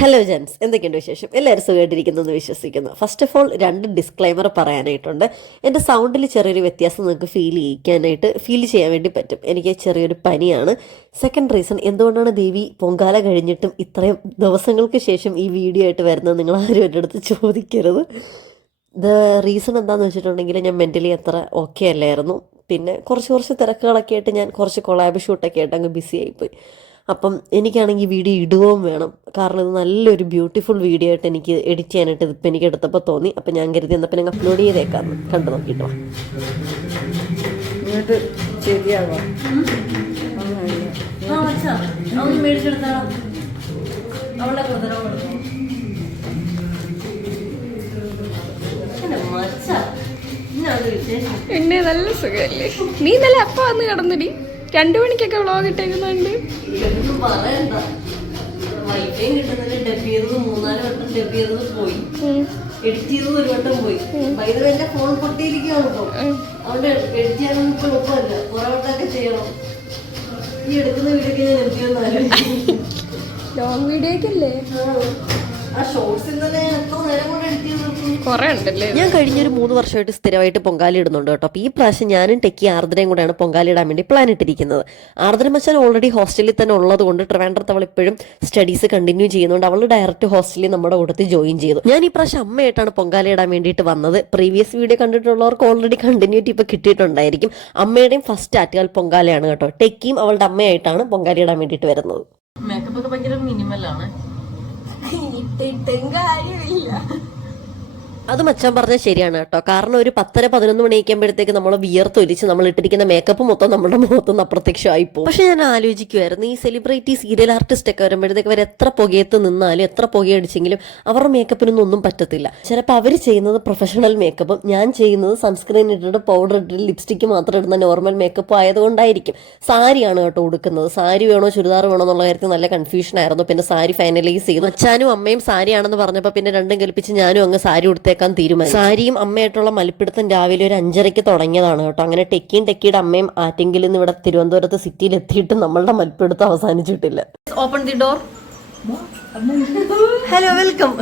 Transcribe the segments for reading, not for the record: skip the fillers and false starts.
Hello gents, എന്തൊക്കെയുണ്ട് വിശേഷം? എല്ലാവരും സുഖമായിട്ടിരിക്കുന്നു എന്ന് വിശ്വസിക്കുന്നു. ഫസ്റ്റ് ഓഫ് ഓൾ 2 ഡിസ്ക്ലൈമർ പറയാനായിട്ടുണ്ട്. എൻ്റെ സൗണ്ടിൽ ചെറിയൊരു വ്യത്യാസം നിങ്ങൾക്ക് ഫീൽ ചെയ്യാൻ വേണ്ടി പറ്റും. എനിക്ക് ചെറിയൊരു പനിയാണ്. സെക്കൻഡ് റീസൺ, എന്തുകൊണ്ടാണ് ദേവി പൊങ്കാല കഴിഞ്ഞിട്ടും ഇത്രയും ദിവസങ്ങൾക്ക് ശേഷം ഈ വീഡിയോ ആയിട്ട് വരുന്നത് നിങ്ങൾ ആരും എൻ്റെ അടുത്ത് ചോദിക്കരുത്. റീസൺ എന്താണെന്ന് വെച്ചിട്ടുണ്ടെങ്കിൽ ഞാൻ മെൻ്റലി അത്ര ഓക്കെ അല്ലായിരുന്നു. പിന്നെ കുറച്ച് തിരക്കുകളൊക്കെ ആയിട്ട് ഞാൻ കുറച്ച് കൊളാബ് ഷൂട്ടൊക്കെ ആയിട്ട് അങ്ങ് ബിസി ആയിപ്പോയി. അപ്പം എനിക്കാണെങ്കിൽ വീഡിയോ ഇടുകയും വേണം, കാരണം ഇത് നല്ലൊരു ബ്യൂട്ടിഫുൾ വീഡിയോ ആയിട്ട് എനിക്ക് എഡിറ്റ് ചെയ്യാനായിട്ട് ഇതിപ്പോൾ എനിക്ക് എടുത്തപ്പോൾ തോന്നി. അപ്പം ഞാൻ കരുതി എന്നപ്പോൾ ഞങ്ങൾ അപ്ലോഡ് ചെയ്തേക്കാമെന്ന്. കണ്ടു നോക്കിട്ടോ. പിന്നെ നല്ല സുഖമല്ലേ? നീ നല്ല അപ്പ വന്ന് കിടന്നിടി. 2 മണിക്കൊക്കെ വ്ളോഗ് ഇട്ടേക്കുന്നുണ്ട്. വൈഫൈ കിട്ടുന്നതിന് ഡബ് ചെയ്തത് 3-4 വട്ടം ഡബ് ചെയ്തത് പോയി, എഡിറ്റ് ചെയ്തത് 1 വട്ടം പോയി. വൈദ്യുതി എന്റെ ഫോൺ പൊട്ടിയിരിക്കുകയാണ് ഇപ്പോൾ. അതുകൊണ്ട് എഡിറ്റ് ചെയ്യാനൊന്നും ഇപ്പോൾ എളുപ്പമല്ല, കുറെ വട്ടമൊക്കെ ചെയ്യണം. ഈ എടുക്കുന്ന വീഡിയോക്ക് ഞാൻ എന്തിയൊന്നും ആലോചിക്കും. ലോങ് വീഡിയോക്കല്ലേ? ആ ഷോർട്സിൽ തന്നെ എത്ര നേരം കൊണ്ട് എഡിറ്റ് ചെയ്ത് കുറെ ഉണ്ടല്ലേ. ഞാൻ കഴിഞ്ഞൊരു 3 വർഷമായിട്ട് സ്ഥിരമായിട്ട് പൊങ്കാലി ഇടുന്നുണ്ട് കേട്ടോ. അപ്പോൾ ഈ പ്രാവശ്യം ഞാനും ടെക്കി ആർദ്രയും കൂടെയാണ് പൊങ്കാലി ഇടാൻ വേണ്ടി പ്ലാൻ ഇട്ടിരിക്കുന്നത്. ആർദ്ര മച്ചാൻ ഓൾറെഡി ഹോസ്റ്റലിൽ തന്നെ ഉള്ളത് കൊണ്ട് ട്രിവാൻഡ്രത്ത് അവൾ ഇപ്പോഴും സ്റ്റഡീസ് കണ്ടിന്യൂ ചെയ്യുന്നുണ്ട്. അവൾ ഡയറക്റ്റ് ഹോസ്റ്റലിൽ നമ്മുടെ കൂട്ടത്തിൽ ജോയിൻ ചെയ്തു. ഞാൻ ഈ പ്രാവശ്യം അമ്മയായിട്ടാണ് പൊങ്കാലി ഇടാൻ വേണ്ടിയിട്ട് വന്നത്. പ്രീവിയസ് വീഡിയോ കണ്ടിട്ടുള്ളവർക്ക് ഓൾറെഡി കണ്ടിന്യൂറ്റി ഇപ്പോൾ കിട്ടിയിട്ടുണ്ടായിരിക്കും. അമ്മയുടെയും ഫസ്റ്റ് ആറ്റുകാൽ പൊങ്കാലയാണ് കേട്ടോ. ടെക്കിയും അവളുടെ അമ്മയായിട്ടാണ് പൊങ്കാലി ഇടാൻ വേണ്ടിയിട്ട് വരുന്നത്. മേക്കപ്പ് ഒക്കെ ഭയങ്കര മിനിമലാണ്. അത് മച്ചാൻ പറഞ്ഞാൽ ശരിയാണ് കേട്ടോ. കാരണം ഒരു 10-11 മണിയാകുമ്പോഴത്തേക്ക് നമ്മൾ വിയർത്തൊലിച്ച് നമ്മൾ ഇട്ടിരിക്കുന്ന മേക്കപ്പ് മൊത്തം നമ്മുടെ മുഖത്തുനിന്ന് അപ്രത്യക്ഷമായി പോകും. പക്ഷെ ഞാൻ ആലോചിക്കുമായിരുന്നു, ഈ സെലിബ്രിറ്റി സീരിയൽ ആർട്ടിസ്റ്റ് ഒക്കെ വരുമ്പോഴത്തേക്ക് അവർ എത്ര പുകയത്ത് നിന്നാലും എത്ര പുകയടിച്ചെങ്കിലും അവരുടെ മേക്കപ്പിനൊന്നും ഒന്നും പറ്റത്തില്ല. ചിലപ്പോൾ അവർ ചെയ്യുന്നത് പ്രൊഫഷണൽ മേക്കപ്പും ഞാൻ ചെയ്യുന്നത് സൺസ്ക്രീൻ ഇട്ടിട്ട് പൗഡർ ഇട്ടിട്ട് ലിപ്സ്റ്റിക്ക് മാത്രം ഇടുന്ന നോർമൽ മേക്കപ്പ് ആയതുകൊണ്ടായിരിക്കും. സാരിയാണ് കേട്ടോ ഉടുക്കുന്നത്. സാരി വേണോ ചുരിദാർ വേണോ എന്നുള്ള കാര്യത്തിൽ നല്ല കൺഫ്യൂഷൻ ആയിരുന്നു. പിന്നെ സാരി ഫൈനലൈസ് ചെയ്തു. അച്ഛനും അമ്മയും സാരിയാണെന്ന് പറഞ്ഞപ്പോൾ പിന്നെ രണ്ടും കൽപ്പിച്ച് ഞാനും അങ്ങ് സാരി ഉടുത്തേ തീരുമാനം. സാരിയും അമ്മയായിട്ടുള്ള മലിപ്പിടുത്തം രാവിലെ ഒരു 5:30 തുടങ്ങിയതാണ് കേട്ടോ. അങ്ങനെ ടെക്കിയുടെ അമ്മയും ആറ്റിങ്കിൽ നിന്ന് ഇവിടെ തിരുവനന്തപുരത്ത് സിറ്റിയിൽ എത്തിയിട്ട് നമ്മളുടെ മലിപ്പിടുത്തം അവസാനിച്ചിട്ടില്ല. Open the door. Hello, welcome.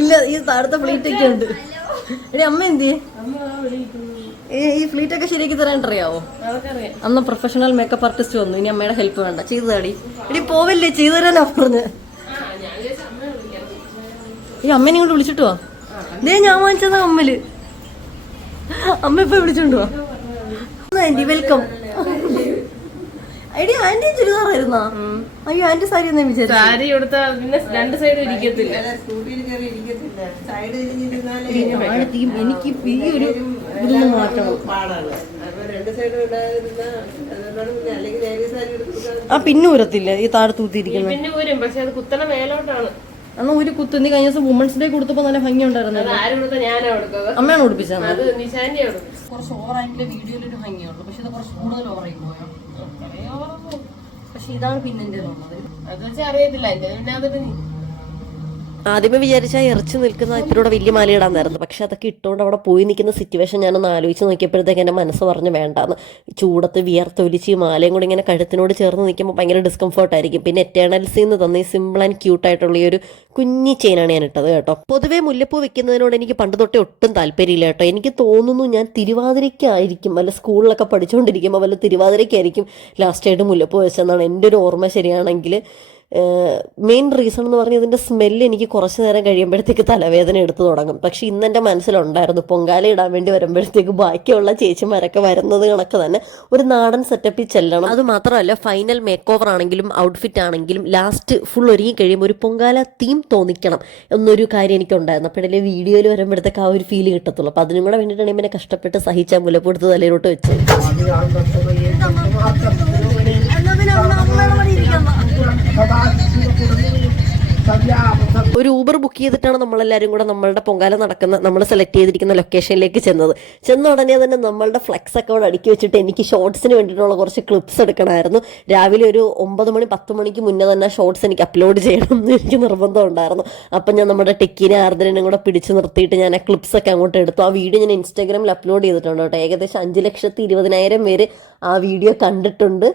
ഇല്ല, ഈ താഴത്തെ ഫ്ലീറ്റ് ഒക്കെ ഉണ്ട്. എടി അമ്മ എന്തിയെ? ഈ ഫ്ലീറ്റ് ഒക്കെ ശരിയാക്കി തരാൻ അറിയാവോ? അന്ന് പ്രൊഫഷണൽ മേക്കപ്പ് ആർട്ടിസ്റ്റ് വന്നു. ഇനി അമ്മയുടെ ഹെൽപ്പ് വേണ്ട, ചെയ്തു താടി. എടി പോവല്ലേ, ചെയ്തു തരാനാ പറഞ്ഞ്. ഈ അമ്മേനെ ഇങ്ങോട്ട് വിളിച്ചിട്ട് വാ. ദേ ഞാൻ വാങ്ങിച്ചതാ കമ്മല്. അമ്മ ഇപ്പൊ വിളിച്ചോണ്ട് വാ. Aunty welcome. എടി ആന്റി ചുരിദാറായിരുന്നാ? അയ്യോ, ആന്റി സാരി ഒന്നും വിചാരിച്ചു. സാരി കൊടുത്താ പിന്നെ 2 സൈഡ് ഇരിക്കത്തില്ല. എനിക്ക് ഈ ഒരു ഇതൊന്നും മാറ്റണം. ആ പിന്നെ ഊരത്തില്ല, ഈ താഴെ തൂത്തിരിക്കുന്നത്. പിന്നെ ഊരും, പക്ഷെ അത് കുത്തണ മേലോട്ടാണ്. അന്ന് ഒരു കുത്തുന്നി കഴിഞ്ഞ ദിവസം വുമൻസ് ഡേ കൊടുത്തപ്പോ നല്ല ഭംഗി ഉണ്ടായിരുന്നു. അമ്മയാണ് ഉടുപ്പിച്ചത്. കുറച്ച് ഓവറായെങ്കിലേ വീഡിയോയിലൊരു ഭംഗിയുള്ളൂ, പക്ഷെ ഇത് കുറച്ച് കൂടുതൽ ഓവറായി പോയോ. പക്ഷെ ഇതാണ് പിന്നെ അത് വെച്ചാൽ അറിയത്തില്ല. ആദ്യമേ വിചാരിച്ചാൽ ഇറച്ചി നിൽക്കുന്ന ഇത്തിലൂടെ വലിയ മാല ഇടാന്നായിരുന്നു. പക്ഷെ അതൊക്കെ ഇട്ടുകൊണ്ട് അവിടെ പോയി നിൽക്കുന്ന സിറ്റുവേഷൻ ഞാനൊന്ന് ആലോചിച്ച് നോക്കിയപ്പോഴത്തേക്ക് എൻ്റെ മനസ്സ് പറഞ്ഞ് വേണ്ടാന്ന്. ചൂടത്ത് വിയർത്തൊലിച്ച് ഈ മാലയും കൂടി ഇങ്ങനെ കഴുത്തിനോട് ചേർന്ന് നിൽക്കുമ്പോൾ ഭയങ്കര ഡിസ്കംഫർട്ടായിരിക്കും. പിന്നെ എറ്റേണൽസിൽ നിന്ന് തന്ന ഈ സിമ്പിൾ ആൻഡ് ക്യൂട്ടായിട്ടുള്ള ഈ ഒരു കുഞ്ഞി ചെയിനാണ് ഞാൻ ഇട്ടത് കേട്ടോ. പൊതുവേ മുല്ലപ്പൂ വെക്കുന്നതിനോട് എനിക്ക് പണ്ട് തൊട്ടേ ഒട്ടും താല്പര്യമില്ല കേട്ടോ. എനിക്ക് തോന്നുന്നു ഞാൻ തിരുവാതിരയ്ക്കായിരിക്കും, വല്ല സ്കൂളിലൊക്കെ പഠിച്ചുകൊണ്ടിരിക്കുമ്പോൾ വല്ല തിരുവാതിരയ്ക്കായിരിക്കും ലാസ്റ്റായിട്ട് മുല്ലപ്പൂ വെച്ചതെന്നാണ് എൻ്റെ ഒരു ഓർമ്മ ശരിയാണെങ്കിൽ. മെയിൻ റീസൺ എന്ന് പറഞ്ഞാൽ ഇതിൻ്റെ സ്മെല്ല് എനിക്ക് കുറച്ച് നേരം കഴിയുമ്പോഴത്തേക്ക് തലവേദന എടുത്തു തുടങ്ങും. പക്ഷെ ഇന്ന് എൻ്റെ മനസ്സിലുണ്ടായിരുന്നു, പൊങ്കാല ഇടാൻ വേണ്ടി വരുമ്പോഴത്തേക്ക് ബാക്കിയുള്ള ചേച്ചിമാരൊക്കെ വരുന്നത് കണക്ക് തന്നെ ഒരു നാടൻ സെറ്റപ്പിൽ ചെല്ലണം. അത് മാത്രമല്ല, ഫൈനൽ മേക്ക് ഓവർ ആണെങ്കിലും ഔട്ട്ഫിറ്റ് ആണെങ്കിലും ലാസ്റ്റ് ഫുൾ ഒരുങ്ങി കഴിയുമ്പോൾ ഒരു പൊങ്കാല തീം തോന്നിക്കണം എന്നൊരു കാര്യം എനിക്കുണ്ടായിരുന്നു. അപ്പോഴല്ലേ വീഡിയോയിൽ വരുമ്പോഴത്തേക്ക് ആ ഒരു ഫീല് കിട്ടത്തുള്ളൂ. അപ്പോൾ അതിനും കൂടെ വേണ്ടിയിട്ടാണ് ഇങ്ങനെ കഷ്ടപ്പെട്ട് സഹിച്ചാൽ മുലപ്പെടുത്ത് തലയിലോട്ട് വെച്ചത്. ഒരു ഊബർ ബുക്ക് ചെയ്തിട്ടാണ് നമ്മളെല്ലാവരും കൂടെ നമ്മളുടെ പൊങ്കാല നടക്കുന്ന നമ്മൾ സെലക്ട് ചെയ്തിരിക്കുന്ന ലൊക്കേഷനിലേക്ക് ചെന്ന ഉടനെ തന്നെ നമ്മളുടെ ഫ്ലെക്സ് ഒക്കെ അവിടെ അടുക്കി വെച്ചിട്ട് എനിക്ക് ഷോർട്സിന് വേണ്ടിയിട്ടുള്ള കുറച്ച് ക്ലിപ്സ് എടുക്കണമായിരുന്നു. രാവിലെ ഒരു 9 മണി 10 മണിക്ക് മുന്നേ തന്നെ ഷോർട്സ് എനിക്ക് അപ്ലോഡ് ചെയ്യണം എന്ന് എനിക്ക് നിർബന്ധം ഉണ്ടായിരുന്നു. അപ്പം ഞാൻ നമ്മുടെ ടെക്കിനെ ആർദ്രനും കൂടെ പിടിച്ച് നിർത്തിയിട്ട് ഞാൻ ആ ക്ലിപ്സ് ഒക്കെ അങ്ങോട്ട് എടുത്തു. ആ വീഡിയോ ഞാൻ ഇൻസ്റ്റാഗ്രാമിൽ അപ്ലോഡ് ചെയ്തിട്ടുണ്ട് കേട്ടോ. ഏകദേശം 5,20,000 പേര് ആ വീഡിയോ കണ്ടിട്ടുണ്ട്.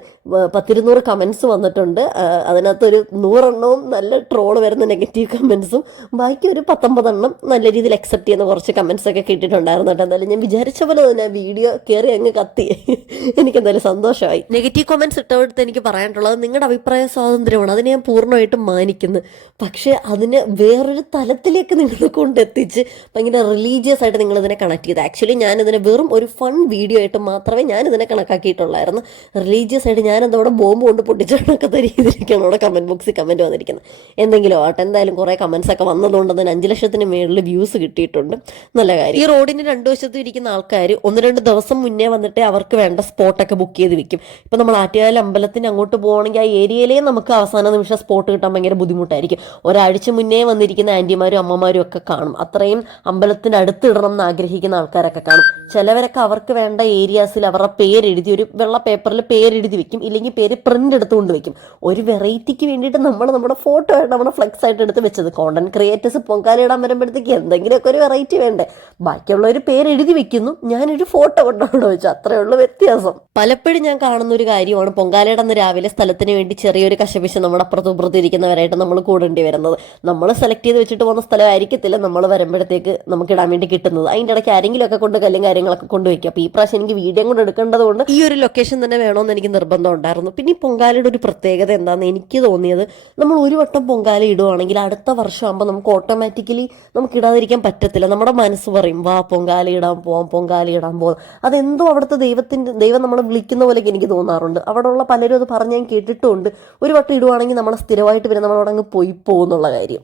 10-200 കമൻസ് വന്നിട്ടുണ്ട്. അതിനകത്തൊരു 100 എണ്ണവും നല്ല ട്രോള് വരുന്ന നെഗറ്റീവ് കമൻസും ബാക്കി ഒരു 19 എണ്ണം നല്ല രീതിയിൽ അക്സെപ്റ്റ് ചെയ്യുന്ന കുറച്ച് കമൻസ് ഒക്കെ കിട്ടിയിട്ടുണ്ടായിരുന്നു കേട്ടോ. എന്തായാലും ഞാൻ വിചാരിച്ച പോലെ തന്നെ വീഡിയോ കയറി അങ്ങ് കത്തി. എനിക്കെന്തായാലും സന്തോഷമായി. നെഗറ്റീവ് കമൻസ് ഇട്ടവിടുത്ത് എനിക്ക് പറയാനുള്ളത് നിങ്ങളുടെ അഭിപ്രായ സ്വാതന്ത്ര്യമാണ്, അതിനെ ഞാൻ പൂർണ്ണമായിട്ടും മാനിക്കുന്നു. പക്ഷേ അതിന് വേറൊരു തലത്തിലേക്ക് നിങ്ങളെ കൊണ്ടെത്തിച്ച് ഭയങ്കര റിലീജിയസ് ആയിട്ട് നിങ്ങളിതിനെ കണക്ട് ചെയ്ത്. ആക്ച്വലി ഞാനിതിനെ വെറും ഒരു ഫൺ വീഡിയോ ആയിട്ട് മാത്രമേ ഞാനിതിനെ കണക്കാക്കിയിട്ടുള്ളായിരുന്നു. റിലീജിയസ് ആയിട്ട് ഞാനെന്താ അവിടെ ബോംബ് കൊണ്ട് പൊട്ടിച്ചടക്കത്തെ രീതിയിലേക്കാണ് അവിടെ കമൻറ്റ് ബോക്സിൽ കമൻറ്റ് വന്നിരിക്കുന്നത്. എന്തെങ്കിലും ആട്ടെ, എന്തായാലും കുറേ കമൻസ് ഒക്കെ വന്നതുകൊണ്ട് തന്നെ 5 ലക്ഷത്തിന് മേളിൽ വ്യൂസ് കിട്ടിയിട്ടുണ്ട്. നല്ല കാര്യം. ഈ റോഡിന് 2 വശത്തും ഇരിക്കുന്ന ആൾക്കാർ 1-2 ദിവസം മുന്നേ വന്നിട്ട് അവർക്ക് വേണ്ട സ്പോട്ടൊക്കെ ബുക്ക് ചെയ്ത് വെക്കും. ഇപ്പം നമ്മൾ ആറ്റുകാൽ അമ്പലത്തിന് അങ്ങോട്ട് പോകണമെങ്കിൽ ആ ഏരിയയിലേ നമുക്ക് അവസാന നിമിഷം സ്പോട്ട് കിട്ടാൻ ഭയങ്കര ബുദ്ധിമുട്ടായിരിക്കും. ഒരാഴ്ച മുന്നേ വന്നിരിക്കുന്ന ആൻറ്റിമാരും അമ്മമാരും ഒക്കെ കാണും. അത്രയും അമ്പലത്തിൻ്റെ അടുത്ത് ഇടണം എന്ന് ആഗ്രഹിക്കുന്ന ആൾക്കാരൊക്കെ കാണും. ചിലവരൊക്കെ അവർക്ക് വേണ്ട ഏരിയാസിൽ അവരുടെ പേരെഴുതി ഒരു വെള്ള പേപ്പറിൽ പേരെഴുതി വെക്കും, ഇല്ലെങ്കിൽ പേര് പ്രിന്റ് എടുത്തുകൊണ്ട് വെക്കും. ഒരു വെറൈറ്റിക്ക് വേണ്ടിയിട്ട് നമ്മൾ നമ്മുടെ ഫോട്ടോ ആയിട്ട് നമ്മുടെ ഫ്ലെക്സ് ആയിട്ട് എടുത്ത് വെച്ചത്. കോണ്ടന്റ് ക്രിയേറ്റേഴ്സ് പൊങ്കാലയിടാൻ വരുമ്പോഴത്തേക്ക് എന്തെങ്കിലുമൊക്കെ ഒരു വെറൈറ്റി വേണ്ടേ. ബാക്കിയുള്ളവർ പേര് എഴുതി വെക്കുന്നു, ഞാനൊരു ഫോട്ടോ കൊണ്ടവിടെ വെച്ചു. അത്രയേ ഉള്ളൂ വ്യത്യാസം. പലപ്പോഴും ഞാൻ കാണുന്ന ഒരു കാര്യമാണ് പൊങ്കാലയിടന്ന് രാവിലെ സ്ഥലത്തിന് വേണ്ടി ചെറിയൊരു കശപിശ നമ്മുടെ അപ്പുറത്ത് ഇരിക്കുന്നവരായിട്ട് നമ്മൾ കൂടേണ്ടി വരുന്നത്. നമ്മൾ സെലക്ട് ചെയ്ത് വെച്ചിട്ട് പോകുന്ന സ്ഥലമായിരിക്കത്തില്ല നമ്മൾ വരുമ്പോഴത്തേക്ക് നമുക്ക് ഇടാൻ വേണ്ടി കിട്ടുന്നത്. അതിൻ്റെ ഇടയ്ക്ക് ആരെങ്കിലും ഒക്കെ കൊണ്ട് കല്ലും കാര്യങ്ങളൊക്കെ കൊണ്ടുവയ്ക്കുക. അപ്പോൾ ഈ പ്രാവശ്യം എനിക്ക് വീഡിയോ കൊണ്ട് എടുക്കേണ്ടത് കൊണ്ട് ഈ ഒരു ലൊക്കേഷൻ തന്നെ വേണമെന്ന് എനിക്ക് നിർബന്ധം ഉണ്ടായിരുന്നു. പിന്നെ ഈ പൊങ്കാലയുടെ ഒരു പ്രത്യേകത എന്താണെന്ന് എനിക്ക് തോന്നിയത്, നമ്മൾ ഒരു വട്ടം പൊങ്കാല ഇടുവാണെങ്കിൽ അടുത്ത വർഷം ആകുമ്പോൾ നമുക്ക് ഓട്ടോമാറ്റിക്കലി നമുക്ക് ഇടാതിരിക്കാൻ പറ്റത്തില്ല. നമ്മുടെ മനസ്സ് പറയും വാ പൊങ്കാല ഇടാൻ പോവാം. അതെന്തോ അവിടുത്തെ ദൈവം നമ്മളെ വിളിക്കുന്ന പോലെയൊക്കെ എനിക്ക് തോന്നാറുണ്ട്. അവിടെ ഉള്ള പലരും അത് പറഞ്ഞ് ഞാൻ കേട്ടിട്ടുമുണ്ട്. ഒരു വട്ടം ഇടുവാണെങ്കിൽ നമ്മൾ സ്ഥിരമായിട്ട് പിന്നെ നമ്മളവിടെ അങ്ങ് പോയി പോകുന്നുള്ള കാര്യം.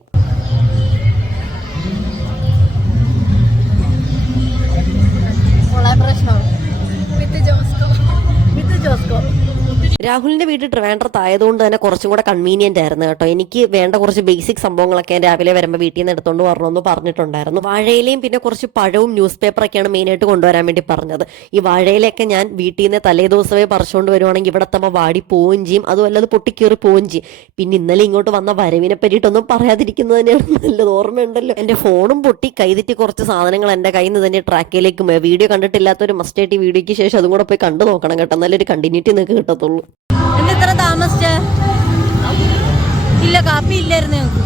രാഹുലിന്റെ വീട് ട്രിവാൻഡ്രത്ത് ആയതുകൊണ്ട് തന്നെ കുറച്ചും കൂടെ കൺവീനിയന്റ് ആയിരുന്നു കേട്ടോ. എനിക്ക് വേണ്ട കുറച്ച് ബേസിക് സംഭവങ്ങളൊക്കെ രാവിലെ വരുമ്പോൾ വീട്ടിൽ നിന്ന് എടുത്തുകൊണ്ട് വരണമെന്ന് പറഞ്ഞിട്ടുണ്ടായിരുന്നു. വാഴയിലയും പിന്നെ കുറച്ച് പഴവും ന്യൂസ് പേപ്പറൊക്കെയാണ് മെയിനായിട്ട് കൊണ്ടുവരാൻ വേണ്ടി പറഞ്ഞത്. ഈ വാഴയിലൊക്കെ ഞാൻ വീട്ടിൽ നിന്ന് തലേ ദിവസമേ പറിച്ചുകൊണ്ട് വരുവാണെങ്കിൽ ഇവിടെ തമ്മ വാടി പോവുകയും ചെയ്യും, അതുമല്ല അത് പൊട്ടിക്കേറി പോവുകയും ചെയ്യും. പിന്നെ ഇന്നലെ ഇങ്ങോട്ട് വന്ന വരവിനെ പറ്റിയിട്ടൊന്നും പറയാതിരിക്കുന്നത് തന്നെയാണ് നല്ലത്. ഓർമ്മയുണ്ടല്ലോ, എന്റെ ഫോണും പൊട്ടി കൈതെറ്റി കുറച്ച് സാധനങ്ങൾ എന്റെ കയ്യിൽ നിന്ന് തന്നെ ട്രാക്കിലേക്ക് വീഡിയോ കണ്ടിട്ടില്ലാത്തൊരു മസ്റ്റായിട്ട് ഈ വീഡിയോയ്ക്ക് ശേഷം അതും കൂടെ പോയി കണ്ടു നോക്കണം കേട്ടോ. നല്ലൊരു കണ്ടിന്യൂറ്റി നിങ്ങൾക്ക് കിട്ടത്തുള്ളൂ. ഇത്ര താമസിച്ച ഇല്ല, കാപ്പി ഇല്ലായിരുന്നു ഞങ്ങൾക്ക്.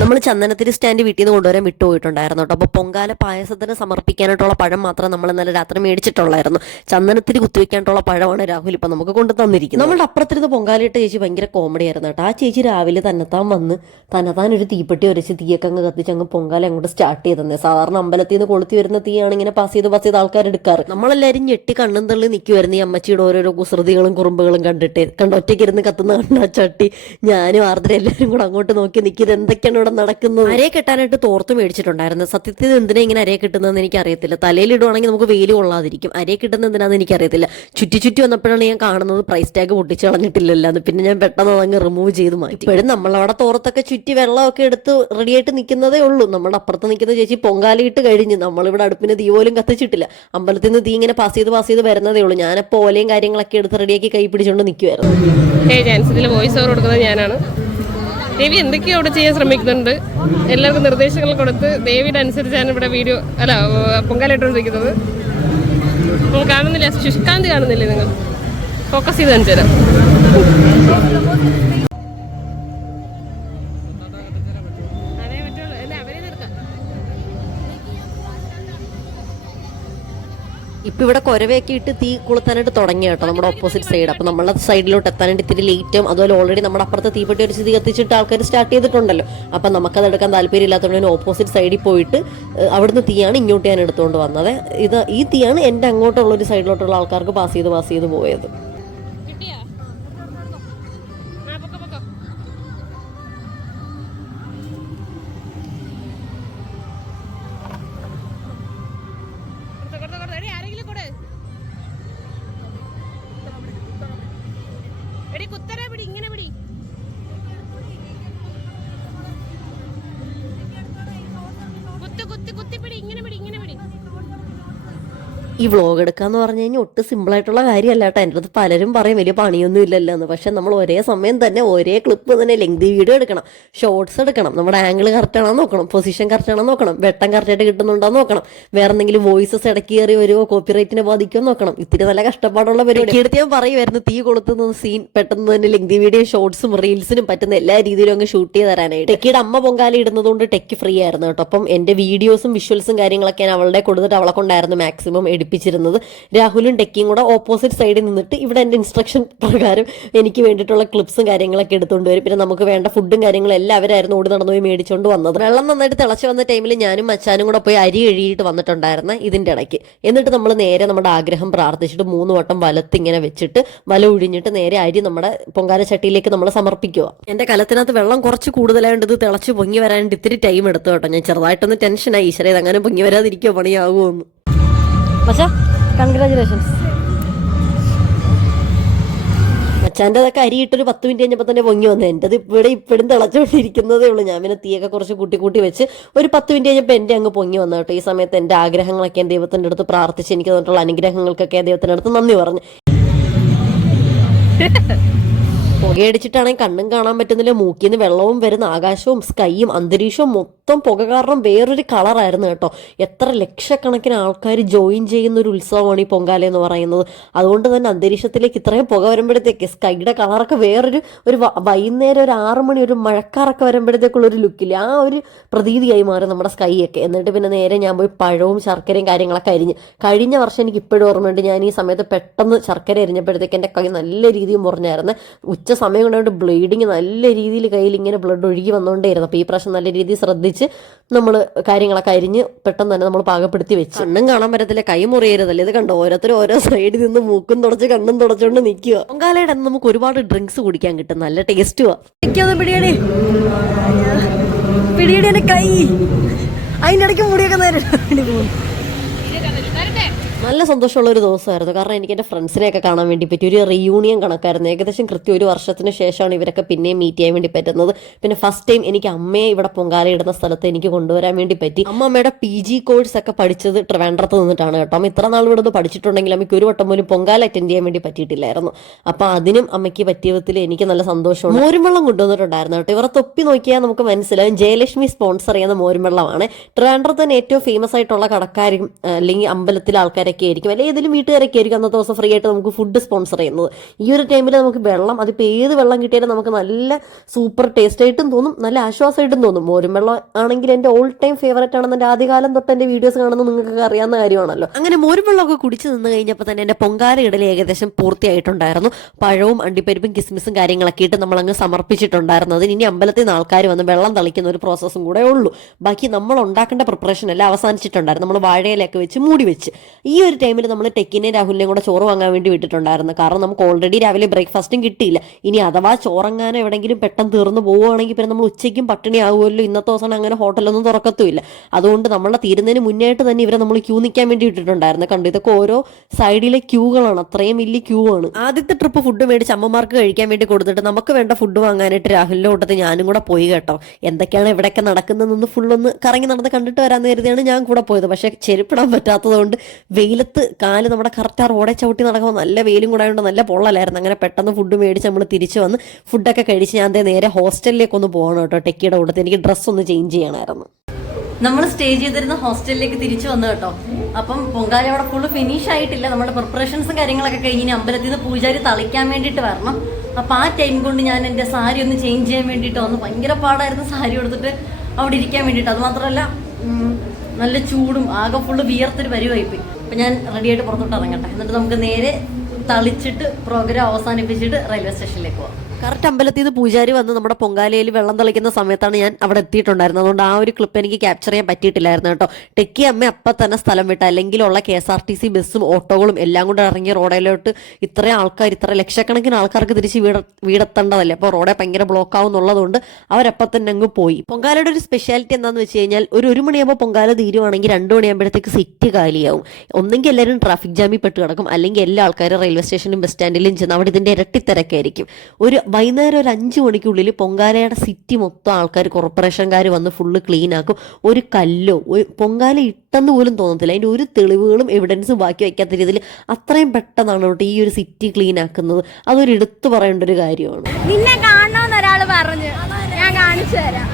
നമ്മൾ ചന്ദനത്തിരി സ്റ്റാൻഡ് വീട്ടിൽ നിന്ന് കൊണ്ടുവരാൻ വിട്ടുപോയിട്ടുണ്ടായിരുന്നു കേട്ടോ. അപ്പോൾ പൊങ്കാല പായസത്തിന് സമർപ്പിക്കാനായിട്ടുള്ള പഴം മാത്രം നമ്മൾ ഇന്നലെ രാത്രി മേടിച്ചിട്ടുള്ളായിരുന്നു. ചന്ദനത്തിരി കുത്തിവെക്കാനായിട്ടുള്ള പഴമാണ് രാഹുൽ ഇപ്പം നമുക്ക് കൊണ്ടു തന്നിരിക്കുന്നത്. നമ്മുടെ അപ്പുറത്തിരുന്ന് പൊങ്കാലയിട്ട ചേച്ചി ഭയങ്കര കോമഡി ആയിരുന്നു കേട്ടോ. ആ ചേച്ചി രാവിലെ തന്നെത്താൻ ഒരു തീപ്പെട്ടി ഒരച്ച് തീയൊക്കെ അങ്ങ് കത്തിച്ച് അങ്ങ് പൊങ്കാല അങ്ങോട്ട് സ്റ്റാർട്ട് ചെയ്തേ. സാധാരണ അമ്പലത്തിൽ നിന്ന് കൊളുത്തി വരുന്ന തീയാണ് ഇങ്ങനെ പാസ് ചെയ്ത് ആൾക്കാർ എടുക്കാറ്. നമ്മളെല്ലാവരും ഞെട്ടി കണ്ണും തള്ളി നിൽക്കുമായിരുന്നു ഈ അമ്മച്ചിയുടെ ഓരോരോ കുസൃതികളും കുറുമ്പുകളും കണ്ടിട്ട് ഒറ്റയ്ക്ക് ഇരുന്ന് കത്തുന്ന കണ്ട ചട്ടി. ഞാനും ആർദ്ര എല്ലാവരും കൂടെ അങ്ങോട്ട് നോക്കി നിൽക്കിയത് എന്തൊക്കെയാണ് ഇവിടെ നടക്കുന്നത്. അരയെ കെട്ടാനായിട്ട് തോർത്ത് മേടിച്ചിട്ടുണ്ടായിരുന്നു. സത്യത്തിൽ എന്തിനാ ഇങ്ങനെ അരയെ കിട്ടുന്നതെന്ന് എനിക്കറിയത്തില്ല. തലയിലിടുവാണെങ്കിൽ നമുക്ക് വെയിൽ കൊള്ളാതിരിക്കും. അരയെ കിട്ടുന്നത് എന്തിനാന്ന് എനിക്കറിയത്തില്ല. ചുറ്റി വന്നപ്പോഴാണ് ഞാൻ കാണുന്നത് പ്രൈസ് ടാഗ് പൊട്ടിച്ച് കളഞ്ഞിട്ടില്ലല്ലോ എന്ന്. പിന്നെ ഞാൻ പെട്ടെന്ന് അതങ്ങ് റിമൂവ് ചെയ്ത് മാറ്റി. ഇപ്പോഴും നമ്മളവിടെ തോർത്തൊക്കെ ചുറ്റി വെള്ളമൊക്കെ എടുത്ത് റെഡിയായിട്ട് നിൽക്കുന്നതേ ഉള്ളൂ. നമ്മുടെ അപ്പുറത്ത് നിൽക്കുന്ന ചേച്ചി പൊങ്കാലയിട്ട് കഴിഞ്ഞ്. നമ്മളിവിടെ അടുപ്പിന് തീ പോലും കത്തിച്ചിട്ടില്ല. അമ്പലത്തിൽ നിന്ന് തീ ഇങ്ങനെ പാസ് ചെയ്ത് വരുന്നതേ ഉള്ളൂ. ഞാനപ്പോൾ ഓലയും കാര്യങ്ങളൊക്കെ എടുത്ത് റെഡിയാക്കി കൈ പിടിച്ചുകൊണ്ട് നിൽക്കുമായിരുന്നു. ഇതിൽ വോയിസ് ഓവർ കൊടുക്കുന്നത് ഞാനാണ്. ദേവി എന്തൊക്കെയോ അവിടെ ചെയ്യാൻ ശ്രമിക്കുന്നുണ്ട്. എല്ലാവർക്കും നിർദ്ദേശങ്ങൾ കൊടുത്ത് ദേവിയുടെ അനുസരിച്ചാണ് ഇവിടെ പൊങ്കാല ഇട്ടുകൊണ്ടിരിക്കുന്നത്. നമ്മൾ കാണുന്നില്ല, ശുഷ്കാന്തി കാണുന്നില്ലേ? നിങ്ങൾ ഫോക്കസ് ചെയ്ത് കാണിച്ചു തരാം. ഇപ്പം ഇവിടെ കുരവയൊക്കെ ഇട്ട് തീ കൊളുത്താനായിട്ട് തുടങ്ങി കേട്ടോ നമ്മുടെ ഓപ്പോസിറ്റ് സൈഡ്. അപ്പം നമ്മളെ സൈഡിലോട്ട് എത്താനായിട്ട് ഇത്തിരി ലേറ്റും. അതുപോലെ ഓൾറെഡി നമ്മുടെ അപ്പുറത്ത് തീപ്പെട്ടി ഒരു തീ കത്തിച്ചിട്ട് ആൾക്കാർ സ്റ്റാർട്ട് ചെയ്തിട്ടുണ്ടല്ലോ. അപ്പം നമുക്കത് എടുക്കാൻ താല്പര്യമില്ലാത്തതുകൊണ്ട് ഓപ്പോസിറ്റ് സൈഡിൽ പോയിട്ട് അവിടുന്ന് തീയാണ് ഇങ്ങോട്ട് ഞാൻ എടുത്തുകൊണ്ട് വന്നത്. ഈ തീയാണ് എൻ്റെ അങ്ങോട്ടുള്ളൊരു സൈഡിലോട്ടുള്ള ആൾക്കാർക്ക് പാസ് ചെയ്ത് പോയത്. എടി കുത്തനെ പിടി, ഇങ്ങനെ പിടി. കുത്തിപ്പിടി, ഇങ്ങനെ പിടി, ഇങ്ങനെ പിടി. ഈ വ്ളോഗ് എടുക്കാന്ന് പറഞ്ഞു കഴിഞ്ഞാൽ ഒട്ടും സിമ്പിളായിട്ടുള്ള കാര്യമല്ല കേട്ടോ. എൻ്റെ അടുത്ത് പലരും പറയും വലിയ പണിയൊന്നും ഇല്ലല്ലോ എന്ന്. പക്ഷെ നമ്മൾ ഒരേ സമയം തന്നെ ഒരേ ക്ലിപ്പ് തന്നെ ലെങ്തി വീഡിയോ എടുക്കണം, ഷോർട്സ് എടുക്കണം, നമ്മുടെ ആംഗിൾ കറക്റ്റ് ആണോ നോക്കണം, പൊസിഷൻ കറക്റ്റ് ആണോ നോക്കണം, വെട്ടം കറക്റ്റായിട്ട് കിട്ടുന്നുണ്ടോ നോക്കണം, വേറെ എന്തെങ്കിലും വോയിസസ് ഇടയ്ക്ക് കയറി വരുമോ, കോപ്പിറൈറ്റിനെ ബാധിക്കുമോ നോക്കണം. ഇത്തിരി നല്ല കഷ്ടപ്പാടുള്ള പരിപാടി. എടുത്ത് ഞാൻ പറയുമായിരുന്നു തീ കൊളുത്തുന്ന സീൻ പെട്ടെന്ന് തന്നെ ലെങ്തി വീഡിയോ ഷോർട്സും റീൽസിനും പറ്റുന്ന എല്ലാ രീതിയിലും അങ്ങ് ഷൂട്ട് ചെയ്ത് തരാനായിട്ട്. ടെക്കിയുടെ അമ്മ പൊങ്കാല ഇടുന്നതുകൊണ്ട് ടെക്ക് ഫ്രീ ആയിരുന്നു കേട്ടോ. അപ്പം എൻ്റെ വീഡിയോസും വിഷ്വൽസും കാര്യങ്ങളൊക്കെ ഞാൻ അവളുടെ കൊടുത്തിട്ട് അവളെ കൊണ്ടായിരുന്നു മാക്സിമം എടുപ്പിച്ചിരുന്നത്. രാഹുലും ടെക്കിയും കൂടെ ഓപ്പോസിറ്റ് സൈഡിൽ നിന്നിട്ട് ഇവിടെ എൻ്റെ ഇൻസ്ട്രക്ഷൻ പ്രകാരം എനിക്ക് വേണ്ടിയിട്ടുള്ള ക്ലിപ്സും കാര്യങ്ങളൊക്കെ എടുത്തുകൊണ്ട് വരും. പിന്നെ നമുക്ക് വേണ്ട ഫുഡും കാര്യങ്ങളും എല്ലാവരായിരുന്നു ഓടി നടന്നു പോയി മേടിച്ചുകൊണ്ട് വന്നത്. വെള്ളം നന്നായിട്ട് തിളച്ച് വന്ന ടൈമിൽ ഞാനും മച്ചാനും കൂടെ പോയി അരി കഴുകിയിട്ട് വന്നിട്ടുണ്ടായിരുന്നു ഇതിൻ്റെ ഇടയ്ക്ക്. എന്നിട്ട് നമ്മൾ നേരെ നമ്മുടെ ആഗ്രഹം പ്രാർത്ഥിച്ചിട്ട് 3 വട്ടം വലത്തിങ്ങനെ വെച്ചിട്ട് വല ഒഴിഞ്ഞിട്ട് നേരെ അരി നമ്മുടെ പൊങ്കാല ചട്ടിയിലേക്ക് നമ്മൾ സമർപ്പിക്കുക. എൻ്റെ കലത്തിനകത്ത് വെള്ളം കുറച്ച് കൂടുതലായതുകൊണ്ട് ഇത് തിളച്ച് പൊങ്ങി വരാനായിട്ട് ഇത്തിരി ടൈം എടുത്തു കേട്ടോ. ഞാൻ ചെറുതായിട്ടൊന്ന് ടെൻഷനായി, ഈശ്വര ഇതങ്ങനെ പൊങ്ങി വരാതിരിക്കുമോ, പണിയാകുമോ എന്ന്. പക്ഷേ കൺഗ്രാജുലേഷൻസ്. മച്ചാൻ്റെതൊക്കെ അരിയിട്ടൊരു 10 മിനിറ്റ് കഴിഞ്ഞപ്പോൾ തന്നെ പൊങ്ങി വന്നു. എൻ്റെത് ഇവിടെ ഇപ്പോഴും തിളച്ചുകൊണ്ടിരിക്കുന്നതേ ഉള്ളൂ. ഞാൻ പിന്നെ തീയൊക്കെ കുറച്ച് കൂട്ടി വെച്ച് ഒരു 10 മിനിറ്റ് കഴിഞ്ഞപ്പോൾ എൻ്റെ അങ്ങ് പൊങ്ങി വന്നു കേട്ടോ. ഈ സമയത്ത് എൻ്റെ ആഗ്രഹങ്ങളൊക്കെ ഞാൻ ദൈവത്തിൻ്റെ അടുത്ത് പ്രാർത്ഥിച്ച് എനിക്ക് തന്നിട്ടുള്ള അനുഗ്രഹങ്ങൾക്കൊക്കെ ദൈവത്തിൻ്റെ അടുത്ത് നന്ദി പറഞ്ഞു. പുകയടിച്ചിട്ടാണെങ്കിൽ കണ്ണും കാണാൻ പറ്റുന്നില്ല, മൂക്കിൽ നിന്ന് വെള്ളവും വരുന്ന, ആകാശവും സ്കൈയും അന്തരീക്ഷവും മൊത്തം പുക കാരണം വേറൊരു കളറായിരുന്നു കേട്ടോ. എത്ര ലക്ഷക്കണക്കിന് ആൾക്കാർ ജോയിൻ ചെയ്യുന്ന ഒരു ഉത്സവമാണ് ഈ പൊങ്കാല എന്ന് പറയുന്നത്. അതുകൊണ്ട് തന്നെ അന്തരീക്ഷത്തിലേക്ക് ഇത്രയും പുക വരുമ്പോഴത്തേക്ക് സ്കൈയുടെ കളറൊക്കെ വേറൊരു വൈകുന്നേരം ഒരു 6 മണി ഒരു മഴക്കാറൊക്കെ വരുമ്പോഴത്തേക്കുള്ളൊരു ലുക്കില്ല, ആ ഒരു പ്രതീതിയായി മാറി നമ്മുടെ സ്കൈ ഒക്കെ. എന്നിട്ട് പിന്നെ നേരെ ഞാൻ പോയി പഴവും ശർക്കരയും കാര്യങ്ങളൊക്കെ കഴിഞ്ഞ വർഷം എനിക്ക് ഇപ്പോഴും ഓർമ്മയുണ്ട്. ഞാൻ ഈ സമയത്ത് പെട്ടെന്ന് ശർക്കര എരിഞ്ഞപ്പോഴത്തേക്ക് എൻ്റെ കൈ നല്ല രീതിയിൽ മുറിഞ്ഞായിരുന്നു. ഉച്ച സമയം കൊണ്ടുകൊണ്ട് ബ്ലീഡിങ് നല്ല രീതിയിൽ കയ്യിൽ ഇങ്ങനെ ബ്ലഡ് ഒഴുകി വന്നുകൊണ്ടേയിരുന്നു. അപ്പോൾ ഈ പ്രാവശ്യം നല്ല രീതിയിൽ ശ്രദ്ധിച്ച് നമ്മൾ കാര്യങ്ങളൊക്കെ അരിഞ്ഞ് പെട്ടെന്ന് തന്നെ നമ്മൾ പാകപ്പെടുത്തി വെച്ച്. കണ്ണും കാണാൻ പറ്റത്തില്ല, കൈ മുറിയരുതല്ലേ. ഇത് കണ്ടോ, ഓരോരുത്തരും ഓരോ സൈഡിൽ നിന്ന് മൂക്കും തുടച്ച് കണ്ണും തുടച്ചുകൊണ്ട് നിൽക്കുക. പൊങ്കാലയുടെ അന്ന് നമുക്ക് ഒരുപാട് ഡ്രിങ്ക്സ് കുടിക്കാൻ കിട്ടും, നല്ല ടേസ്റ്റുവാ. പിടിയടി എന്റെ കൈ, അതിൻ്റെ ഇടയ്ക്ക് മുടിയൊക്കെ നേരം. നല്ല സന്തോഷമുള്ള ഒരു ദിവസമായിരുന്നു. കാരണം എനിക്ക് എൻ്റെ ഫ്രണ്ട്സിനെയൊക്കെ കാണാൻ വേണ്ടി പറ്റി. ഒരു റീയൂണിയൻ കണക്കായിരുന്നു. ഏകദേശം കൃത്യം 1 വർഷത്തിന് ശേഷമാണ് ഇവരൊക്കെ പിന്നെയും മീറ്റ് ചെയ്യാൻ വേണ്ടി പറ്റുന്നത്. പിന്നെ ഫസ്റ്റ് ടൈം എനിക്ക് അമ്മയെ ഇവിടെ പൊങ്കാല ഇടുന്ന സ്ഥലത്ത് എനിക്ക് കൊണ്ടുവരാൻ വേണ്ടി പറ്റി. അമ്മയുടെ PG കോഴ്സ് ഒക്കെ പഠിച്ചത് ട്രിവാൻഡ്രത്ത് നിന്നിട്ടാണ് കേട്ടോ. അമ്മ ഇത്ര നാൾ ഇവിടെ നിന്ന് പഠിച്ചിട്ടുണ്ടെങ്കിൽ അമ്മയ്ക്ക് ഒരു വട്ടം പോലും പൊങ്കാല അറ്റൻഡ് ചെയ്യാൻ വേണ്ടി പറ്റിയിട്ടില്ലായിരുന്നു. അപ്പോൾ അതിനും അമ്മയ്ക്ക് പറ്റിയ വിധത്തിൽ എനിക്ക് നല്ല സന്തോഷമാണ്. മോരുംവെള്ളം കൊണ്ടുവന്നിട്ടുണ്ടായിരുന്നു കേട്ടോ. ഇവരെ തൊപ്പി നോക്കിയാൽ നമുക്ക് മനസ്സിലാവും ജയലക്ഷ്മി സ്പോൺസർ ചെയ്യുന്ന മോരുംവെള്ളമാണ്. ട്രിവാൻഡ്രത്ത് തന്നെ ഏറ്റവും ഫേമസ് ആയിട്ടുള്ള കടക്കാരും അല്ലെങ്കിൽ അമ്പലത്തിലെ ആൾക്കാരൊക്കെ ആയിരിക്കും, അല്ലെങ്കിൽ ഏതെങ്കിലും വീട്ടുകാരൊക്കെ ആയിരിക്കും അന്നത്തെ ദിവസം ഫ്രീ ആയിട്ട് നമുക്ക് ഫുഡ് സ്പോൺസർ ചെയ്യുന്നത്. ഈ ഒരു ടൈമിൽ നമുക്ക് വെള്ളം, അതിപ്പോൾ ഏത് വെള്ളം കിട്ടിയാലും നമുക്ക് നല്ല സൂപ്പർ ടേസ്റ്റ് ആയിട്ടും തോന്നും, നല്ല ആശ്വാസമായിട്ടും തോന്നും. മോരും വെള്ളം ആണെങ്കിൽ എൻ്റെ ഓൾ ടൈം ഫേവറേറ്റ് ആണെന്ന് എൻ്റെ ആദ്യകാലം തൊട്ട് എൻ്റെ വീഡിയോസ് കാണുന്നത് നിങ്ങൾക്ക് അറിയാവുന്ന കാര്യമാണല്ലോ. അങ്ങനെ മോരും വെള്ളമൊക്കെ കുടിച്ച് നിന്ന് കഴിഞ്ഞപ്പോൾ തന്നെ എൻ്റെ പൊങ്കാല ഇടൽ ഏകദേശം പൂർത്തിയായിട്ടുണ്ടായിരുന്നു. പഴവും അണ്ടിപ്പരിപ്പും കിസ്മിസും കാര്യങ്ങളൊക്കെ ഇട്ട് നമ്മളങ്ങ് സമർപ്പിച്ചിട്ടുണ്ടായിരുന്നത്. ഇനി അമ്പലത്തിൽ നിന്ന് ആൾക്കാർ വന്ന് വെള്ളം തളിക്കുന്ന ഒരു പ്രോസസ്സും കൂടെ ഉള്ളൂ. ബാക്കി നമ്മൾ ഉണ്ടാക്കേണ്ട പ്രിപ്പറേഷൻ എല്ലാം അവസാനിച്ചിട്ടുണ്ടായിരുന്നു. നമ്മൾ വാഴയിലൊക്കെ വെച്ച് മൂടി വെച്ച്. ഈ ഒരു ടൈമിൽ നമ്മൾ ടെക്കിനെയും രാഹുലിനെയും കൂടെ ചോറ് വാങ്ങാൻ വേണ്ടി വിട്ടിട്ടുണ്ടായിരുന്നു. കാരണം നമുക്ക് ഓൾറെഡി രാവിലെ ബ്രേക്ക്ഫാസ്റ്റും കിട്ടിയില്ല. ഇനി അഥവാ ചോറങ്ങാനോ എവിടെയെങ്കിലും പെട്ടെന്ന് തീർന്നു പോവുകയാണെങ്കിൽ പിന്നെ നമ്മൾ ഉച്ചയ്ക്കും പട്ടിണി ആകുമല്ലോ. ഇന്നത്തെ ദിവസം അങ്ങനെ ഹോട്ടലൊന്നും തുറക്കത്തുമില്ല. അതുകൊണ്ട് നമ്മളെ തീരുന്നതിന് മുന്നായിട്ട് തന്നെ ഇവരെ നമ്മൾ ക്യൂ നിൽക്കാൻ വേണ്ടി വിട്ടിട്ടുണ്ടായിരുന്നു. കണ്ടു, ഇതൊക്കെ ഓരോ സൈഡിലെ ക്യൂകളാണ്, അത്രയും വലിയ ക്യൂ ആണ്. ആദ്യത്തെ ട്രിപ്പ് ഫുഡ് മേടിച്ച് അമ്മമാർക്ക് കഴിക്കാൻ വേണ്ടി കൊടുത്തിട്ട് നമുക്ക് വേണ്ട ഫുഡ് വാങ്ങാനായിട്ട് രാഹുലിൻ്റെ കൂട്ടത്തിൽ ഞാനും കൂടെ പോയി കേട്ടോ. എന്തൊക്കെയാണ് ഇവിടെയൊക്കെ നടക്കുന്നതെന്ന് ഫുള്ളൊന്ന് കറങ്ങി നടന്ന് കണ്ടിട്ട് വരാമെന്ന് കരുതിയാണ് ഞാൻ കൂടെ പോയത്. പക്ഷേ ചെരുപ്പിടാൻ പറ്റാത്തതുകൊണ്ട് വെയിലത്ത് കാല് നമ്മുടെ കറക്റ്റ് ആ റോഡെ ചവിട്ടി നടക്കുമ്പോൾ നല്ല വെയിലും കൂടെ ആയതുകൊണ്ട് നല്ല പൊള്ളലായിരുന്നു. അങ്ങനെ പെട്ടെന്ന് ഫുഡ് മേടിച്ച് നമ്മൾ തിരിച്ചു വന്ന് ഫുഡൊക്കെ കഴിച്ച് ഞാൻ നേരെ ഹോസ്റ്റലിലേക്ക് ഒന്ന് പോകണം കേട്ടോ. ടെക്കിയുടെ കൂട്ടത്തിൽ എനിക്ക് ഡ്രസ്സ് ഒന്ന് ചേഞ്ച് ചെയ്യണമായിരുന്നു. നമ്മൾ സ്റ്റേ ചെയ്തിരുന്ന ഹോസ്റ്റലിലേക്ക് തിരിച്ചു വന്നു കേട്ടോ. അപ്പം പൊങ്കാല അവിടെ ഫുള്ള് ഫിനിഷ് ആയിട്ടില്ല. നമ്മുടെ പ്രിപ്പറേഷൻസും കാര്യങ്ങളൊക്കെ കഴിഞ്ഞ് അമ്പലത്തിൽ നിന്ന് പൂജാരി തളിക്കാൻ വേണ്ടിയിട്ട് വരണം. അപ്പം ആ ടൈം കൊണ്ട് ഞാൻ എൻ്റെ സാരി ഒന്ന് ചേഞ്ച് ചെയ്യാൻ വേണ്ടിയിട്ട് വന്നു. ഭയങ്കര പാടായിരുന്നു സാരി എടുത്തിട്ട് അവിടെ ഇരിക്കാൻ വേണ്ടിയിട്ട്. അതുമാത്രമല്ല നല്ല ചൂടും ആകെ ഫുള്ള് വിയർത്തൊരു പരിവായിപ്പോയി. അപ്പം ഞാൻ റെഡിയായിട്ട് പുറത്തോട്ട് ഇറങ്ങട്ടെ. എന്നിട്ട് നമുക്ക് നേരെ തളിച്ചിട്ട് പ്രോഗ്രാം അവസാനിപ്പിച്ചിട്ട് റെയിൽവേ സ്റ്റേഷനിലേക്ക് പോകാം. കറക്റ്റ് അമ്പലത്തിൽ നിന്ന് പൂജാരി വന്ന് നമ്മുടെ പൊങ്കാലയിൽ വെള്ളം തളിക്കുന്ന സമയത്താണ് ഞാൻ അവിടെ എത്തിയിട്ടുണ്ടായിരുന്നത്. അതുകൊണ്ട് ആ ഒരു ക്ലിപ്പ് എനിക്ക് ക്യാപ്ചർ ചെയ്യാൻ പറ്റിയിട്ടില്ലായിരുന്നു കേട്ടോ. ടെക്കി അമ്മ അപ്പം തന്നെ സ്ഥലം വിട്ട, അല്ലെങ്കിലുള്ള KSRTC ബസ്സും ഓട്ടോകളും എല്ലാം കൂടെ ഇറങ്ങി റോഡിലോട്ട് ഇത്രയും ആൾക്കാർ, ഇത്ര ലക്ഷക്കണക്കിന് ആൾക്കാർക്ക് തിരിച്ച് വീടെത്തേണ്ടതല്ലേ. അപ്പോൾ റോഡെ ഭയങ്കര ബ്ലോക്ക് ആവുന്നുള്ളതുകൊണ്ട് അവരപ്പം തന്നെ അങ്ങ് പോയി. പൊങ്കാലയുടെ ഒരു സ്പെഷ്യാലിറ്റി എന്താണെന്ന് വെച്ച് കഴിഞ്ഞാൽ ഒരു മണിയാകുമ്പോൾ പൊങ്കാല തീരുവാണെങ്കിൽ 2 മണിയാകുമ്പോഴത്തേക്ക് സിറ്റി കാലിയാവും. ഒന്നെങ്കിൽ എല്ലാവരും ട്രാഫിക് ജാമിൽ പെട്ട് കിടക്കും, അല്ലെങ്കിൽ എല്ലാ ആൾക്കാരും റെയിൽവേ റെയിൽവേ സ്റ്റേഷനിലും ബസ് സ്റ്റാൻഡിലും ചെന്ന് അവിടെ ഇതിൻ്റെ ഇരട്ടി തിരക്കായിരിക്കും. വൈകുന്നേരം ഒരു 5 മണിക്കുള്ളിൽ പൊങ്കാലയുടെ സിറ്റി മൊത്തം ആൾക്കാർ കോർപ്പറേഷൻകാർ വന്ന് ഫുള്ള് ക്ലീൻ ആക്കും. ഒരു കല്ലോ പൊങ്കാല ഇട്ടെന്ന് പോലും തോന്നത്തില്ല. അതിൻ്റെ ഒരു തെളിവുകളും എവിഡൻസും ബാക്കി വയ്ക്കാത്ത രീതിയിൽ അത്രയും പെട്ടെന്നാണ് കേട്ടോ ഈ ഒരു സിറ്റി ക്ലീൻ ആക്കുന്നത്. അതൊരു എടുത്തു പറയേണ്ട ഒരു കാര്യമാണ്. നിന്നെ കാണണമെന്ന് ഒരാൾ പറഞ്ഞു, ഞാൻ കാണിച്ചു തരാം.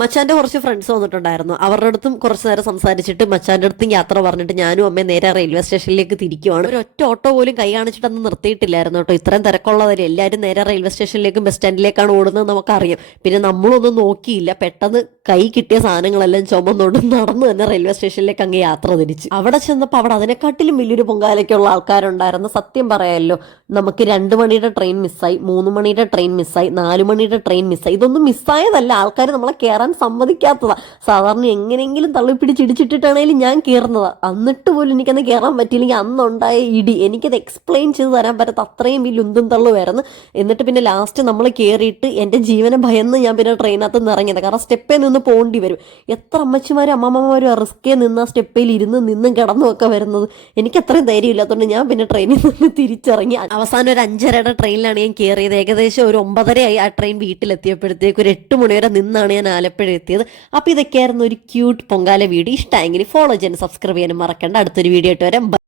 മച്ചാന്റെ കുറച്ച് ഫ്രണ്ട്സ് വന്നിട്ടുണ്ടായിരുന്നു. അവരുടെ അടുത്തും കുറച്ച് നേരം സംസാരിച്ചിട്ട് മച്ചാന്റെ അടുത്തും യാത്ര പറഞ്ഞിട്ട് ഞാനും അമ്മയും നേരെ റെയിൽവേ സ്റ്റേഷനിലേക്ക് തിരിക്കുവാണ്. ഒരു ഒറ്റ ഓട്ടോ പോലും കൈ കാണിച്ചിട്ടൊന്നും നിർത്തിയിട്ടില്ലായിരുന്നു കേട്ടോ. ഇത്രയും തിരക്കുള്ളവരെ എല്ലാവരും നേരെ റെയിൽവേ സ്റ്റേഷനിലേക്കും ബസ് സ്റ്റാൻഡിലേക്കാണ് ഓടുന്നത് നമുക്കറിയാം. പിന്നെ നമ്മളൊന്നും നോക്കിയില്ല, പെട്ടെന്ന് കൈ കിട്ടിയ സാധനങ്ങളെല്ലാം ചുമന്നോണ്ട് നടന്നു തന്നെ റെയിൽവേ സ്റ്റേഷനിലേക്ക് അങ്ങ് യാത്ര തിരിച്ചു. അവിടെ ചെന്നപ്പോൾ അവിടെ അതിനെക്കാട്ടിലും വലിയൊരു പൊങ്കാലയ്ക്കുള്ള ആൾക്കാരുണ്ടായിരുന്നു. സത്യം പറയാമല്ലോ, നമുക്ക് 2 മണിയുടെ ട്രെയിൻ മിസ്സായി, 3 മണിയുടെ ട്രെയിൻ മിസ്സായി, 4 മണിയുടെ ട്രെയിൻ മിസ്സായി. ഇതൊന്നും മിസ്സായതല്ല, ആൾക്കാർ നമ്മളെ കയറാൻ സമ്മതിക്കാത്തതാ. സാധാരണ എങ്ങനെയെങ്കിലും തള്ളിപ്പിടിച്ചിടിച്ചിട്ടിട്ടാണെങ്കിലും ഞാൻ കയറുന്നതാ. എന്നിട്ട് പോലും എനിക്കന്ന് കയറാൻ പറ്റിയില്ലെങ്കിൽ അന്നുണ്ടായ ഇടി എനിക്കത് എക്സ്പ്ലെയിൻ ചെയ്ത് തരാൻ പറ്റാത്ത അത്രയും വലിയ ഉന്തും തള്ളുമായിരുന്നു. എന്നിട്ട് പിന്നെ ലാസ്റ്റ് നമ്മൾ കയറിയിട്ട് എൻ്റെ ജീവനെ ഭയന്ന് ഞാൻ പിന്നെ ട്രെയിനകത്ത് നിന്ന് ഇറങ്ങിയത്. കാരണം സ്റ്റെപ്പേ നിന്ന് പോകേണ്ടി വരും. എത്ര അമ്മച്ചിമാരും അമ്മമ്മമാരും റിസ്കേ നിന്ന് ആ സ്റ്റെപ്പയിൽ നിന്നും കിടന്നും ഒക്കെ വരുന്നത്. എനിക്ക് അത്രയും ധൈര്യം ഇല്ലാത്തതുകൊണ്ട് ഞാൻ പിന്നെ ട്രെയിനിൽ നിന്ന് തിരിച്ചിറങ്ങി. അവസാനം ഒരു 5:30യുടെ ട്രെയിനിലാണ് ഞാൻ കയറിയത്. ഏകദേശം ഒരു 9:30 ആ ട്രെയിൻ വീട്ടിലെത്തിയപ്പോഴത്തേക്ക് ഒരു 8 മണി വരെ നിന്നാണ് ഞാൻ ആലപ്പുഴ എത്തിയത്. അപ്പോൾ ഇതൊക്കെയായിരുന്നു ഒരു ക്യൂട്ട് പൊങ്കാല വീഡിയോ. ഇഷ്ടമെങ്കിൽ ഫോളോ ചെയ്യാനും സബ്സ്ക്രൈബ് ചെയ്യാനും മറക്കണ്ട. അടുത്തൊരു വീഡിയോ ആയിട്ട് വരാം.